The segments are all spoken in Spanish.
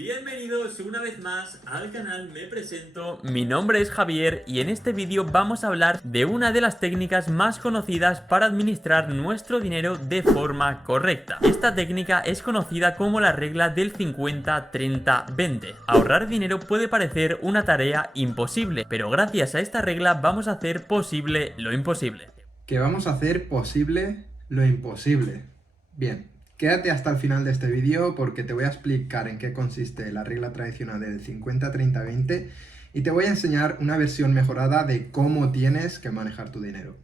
Bienvenidos una vez más al canal, me presento, mi nombre es Javier y en este vídeo vamos a hablar de una de las técnicas más conocidas para administrar nuestro dinero de forma correcta. Esta técnica es conocida como la regla del 50-30-20. Ahorrar dinero puede parecer una tarea imposible, pero gracias a esta regla vamos a hacer posible lo imposible. Que vamos a hacer posible lo imposible. Bien, quédate hasta el final de este vídeo porque te voy a explicar en qué consiste la regla tradicional del 50-30-20 y te voy a enseñar una versión mejorada de cómo tienes que manejar tu dinero.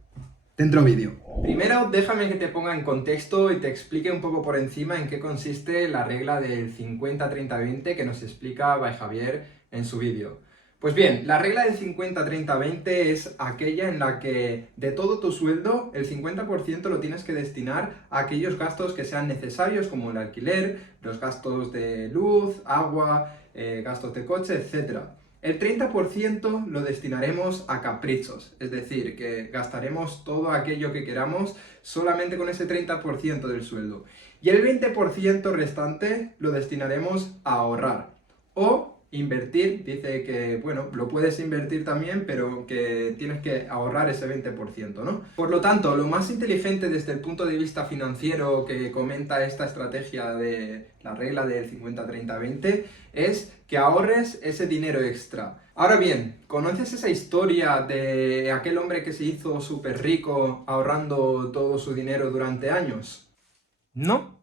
Dentro vídeo. Primero, déjame que te ponga en contexto y te explique un poco por encima en qué consiste la regla del 50-30-20 que nos explica By Javier en su vídeo. Pues bien, la regla del 50-30-20 es aquella en la que de todo tu sueldo, el 50% lo tienes que destinar a aquellos gastos que sean necesarios, como el alquiler, los gastos de luz, agua, gastos de coche, etc. El 30% lo destinaremos a caprichos, es decir, que gastaremos todo aquello que queramos solamente con ese 30% del sueldo. Y el 20% restante lo destinaremos a ahorrar o invertir. Dice que, bueno, lo puedes invertir también, pero que tienes que ahorrar ese 20%, ¿no? Por lo tanto, lo más inteligente desde el punto de vista financiero que comenta esta estrategia de la regla del 50-30-20 es que ahorres ese dinero extra. Ahora bien, ¿conoces esa historia de aquel hombre que se hizo súper rico ahorrando todo su dinero durante años? ¿No?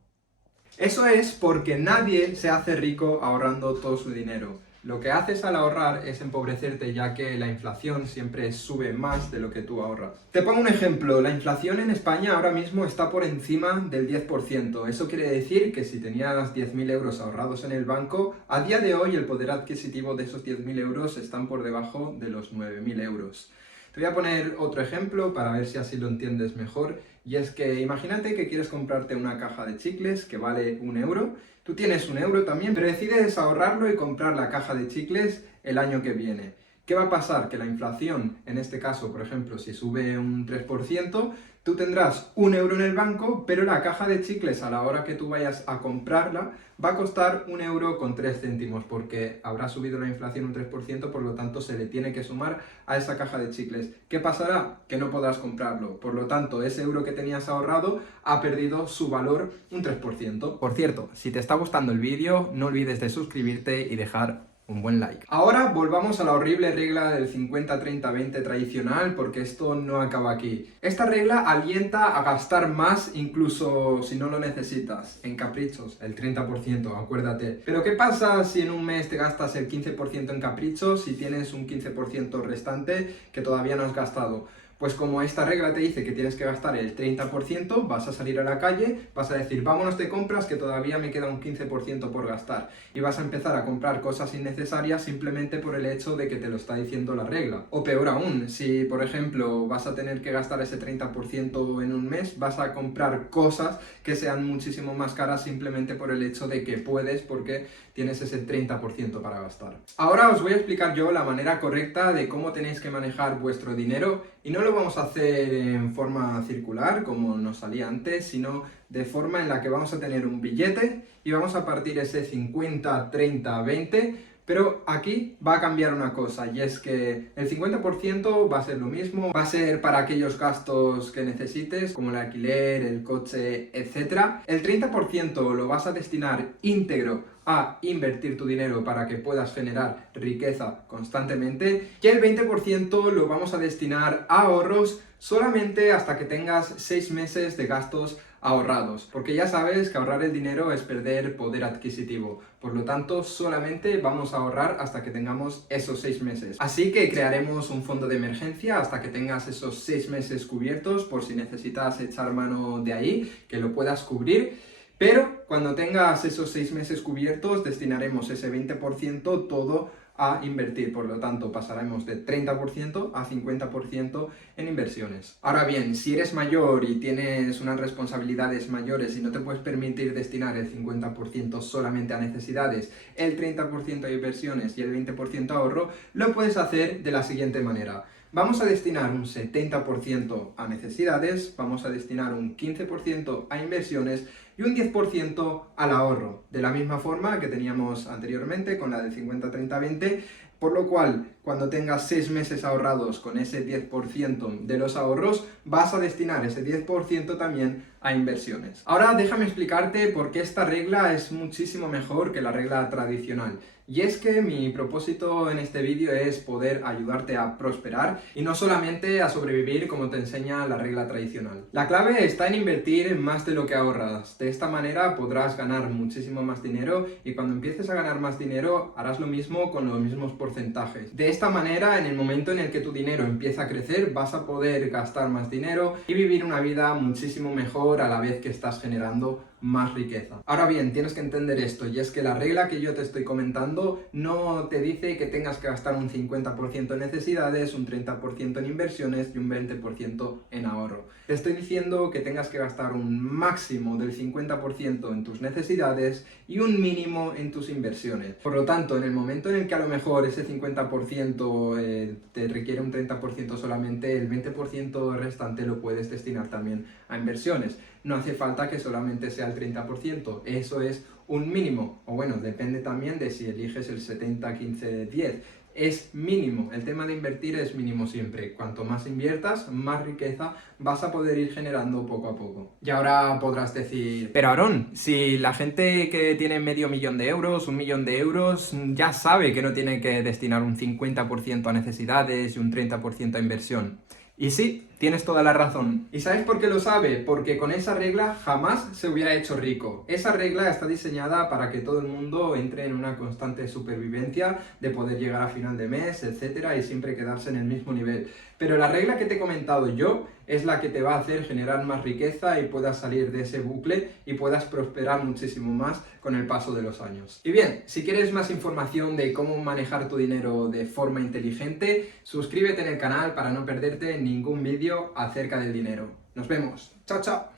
Eso es porque nadie se hace rico ahorrando todo su dinero. Lo que haces al ahorrar es empobrecerte, ya que la inflación siempre sube más de lo que tú ahorras. Te pongo un ejemplo, la inflación en España ahora mismo está por encima del 10%. Eso quiere decir que si tenías 10.000 euros ahorrados en el banco, a día de hoy el poder adquisitivo de esos 10.000 euros están por debajo de los 9.000 euros. Te voy a poner otro ejemplo para ver si así lo entiendes mejor, y es que imagínate que quieres comprarte una caja de chicles que vale 1 euro, tú tienes 1 euro también, pero decides ahorrarlo y comprar la caja de chicles el año que viene. ¿Qué va a pasar? Que la inflación, en este caso, por ejemplo, si sube un 3%, tú tendrás 1 euro en el banco, pero la caja de chicles a la hora que tú vayas a comprarla va a costar 1 euro con 3 céntimos, porque habrá subido la inflación un 3%, por lo tanto se le tiene que sumar a esa caja de chicles. ¿Qué pasará? Que no podrás comprarlo. Por lo tanto, ese euro que tenías ahorrado ha perdido su valor un 3%. Por cierto, si te está gustando el vídeo, no olvides de suscribirte y dejar un buen like. Ahora volvamos a la horrible regla del 50-30-20 tradicional, porque esto no acaba aquí. Esta regla alienta a gastar más incluso si no lo necesitas, en caprichos, el 30%, acuérdate. Pero ¿qué pasa si en un mes te gastas el 15% en caprichos y tienes un 15% restante que todavía no has gastado? Pues como esta regla te dice que tienes que gastar el 30%, vas a salir a la calle, vas a decir, vámonos de compras que todavía me queda un 15% por gastar. Y vas a empezar a comprar cosas innecesarias simplemente por el hecho de que te lo está diciendo la regla. O peor aún, si por ejemplo vas a tener que gastar ese 30% en un mes, vas a comprar cosas que sean muchísimo más caras simplemente por el hecho de que puedes, porque tienes ese 30% para gastar. Ahora os voy a explicar yo la manera correcta de cómo tenéis que manejar vuestro dinero, y no lo vamos a hacer en forma circular como nos salía antes, sino de forma en la que vamos a tener un billete y vamos a partir ese 50-30-20, pero aquí va a cambiar una cosa, y es que el 50% va a ser lo mismo, va a ser para aquellos gastos que necesites, como el alquiler, el coche, etc. El 30% lo vas a destinar íntegro a invertir tu dinero para que puedas generar riqueza constantemente, y el 20% lo vamos a destinar a ahorros solamente hasta que tengas 6 meses de gastos ahorrados, porque ya sabes que ahorrar el dinero es perder poder adquisitivo. Por lo tanto, solamente vamos a ahorrar hasta que tengamos esos 6 meses. Así que crearemos un fondo de emergencia hasta que tengas esos 6 meses cubiertos, por si necesitas echar mano de ahí, que lo puedas cubrir. Pero cuando tengas esos 6 meses cubiertos, destinaremos ese 20% todo a invertir. Por lo tanto, pasaremos de 30% a 50% en inversiones. Ahora bien, si eres mayor y tienes unas responsabilidades mayores y no te puedes permitir destinar el 50% solamente a necesidades, el 30% a inversiones y el 20% a ahorro, lo puedes hacer de la siguiente manera. Vamos a destinar un 70% a necesidades, vamos a destinar un 15% a inversiones y un 10% al ahorro, de la misma forma que teníamos anteriormente con la del 50-30-20, por lo cual cuando tengas 6 meses ahorrados con ese 10% de los ahorros, vas a destinar ese 10% también a inversiones. Ahora déjame explicarte por qué esta regla es muchísimo mejor que la regla tradicional. Y es que mi propósito en este vídeo es poder ayudarte a prosperar y no solamente a sobrevivir como te enseña la regla tradicional. La clave está en invertir más de lo que ahorras. De esta manera podrás ganar muchísimo más dinero y cuando empieces a ganar más dinero harás lo mismo con los mismos porcentajes. De esta manera, en el momento en el que tu dinero empieza a crecer, vas a poder gastar más dinero y vivir una vida muchísimo mejor a la vez que estás generando más riqueza. Ahora bien, tienes que entender esto, y es que la regla que yo te estoy comentando no te dice que tengas que gastar un 50% en necesidades, un 30% en inversiones y un 20% en ahorro. Te estoy diciendo que tengas que gastar un máximo del 50% en tus necesidades y un mínimo en tus inversiones. Por lo tanto, en el momento en el que a lo mejor ese 50% te requiere un 30% solamente, el 20% restante lo puedes destinar también a inversiones. No hace falta que solamente sea el 30%, eso es un mínimo, o bueno, depende también de si eliges el 70, 15, 10. Es mínimo, el tema de invertir es mínimo siempre. Cuanto más inviertas, más riqueza vas a poder ir generando poco a poco. Y ahora podrás decir, pero Aarón, si la gente que tiene medio millón de euros, 1 millón de euros, ya sabe que no tiene que destinar un 50% a necesidades y un 30% a inversión. Y sí, tienes toda la razón. ¿Y sabes por qué lo sabe? Porque con esa regla jamás se hubiera hecho rico. Esa regla está diseñada para que todo el mundo entre en una constante supervivencia de poder llegar a final de mes, etcétera, y siempre quedarse en el mismo nivel. Pero la regla que te he comentado yo es la que te va a hacer generar más riqueza y puedas salir de ese bucle y puedas prosperar muchísimo más con el paso de los años. Y bien, si quieres más información de cómo manejar tu dinero de forma inteligente, suscríbete en el canal para no perderte ningún vídeo acerca del dinero. Nos vemos. Chao, chao.